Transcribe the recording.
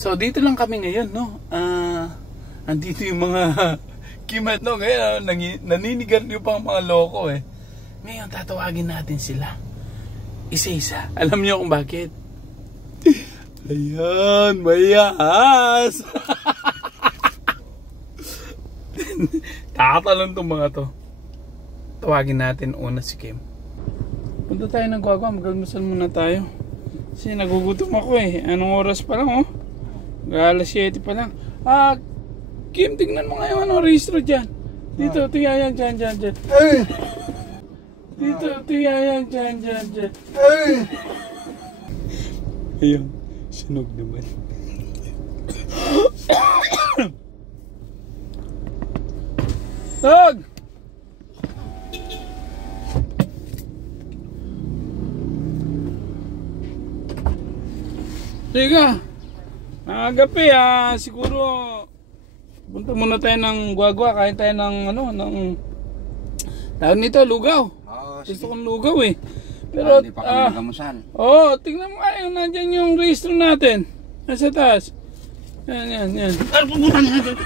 So dito lang kami ngayon, no? Andito yung mga kimat, no? Ngayon, naninigan yung pang mga loko eh. Ngayon, tatawagin natin sila. Isa-isa. Alam niyo kung bakit? Ayan, mayas! Takatalon tong mga to. Tawagin natin una si Kim. Punta tayo ng Guagua, mag-almusal muna tayo. Kasi nagugutom ako eh. Anong oras pa lang oh? Alas 7 pa lang. Kim, tingnan mo nga yung registro dyan. Dito, tiyayan dyan. Dito, tiyayan dyan. Ayun, sunog naman. Tog! Sige, gabi siguro punta muna tayo ng Guagua, kain tayo ng tawag nito, lugaw. Gusto kong lugaw eh. Pero hindi pa kami nagamusal. Tingnan mo ayun, nandiyan yung registro natin. Nasa taas. Yan. Pupuntan natin.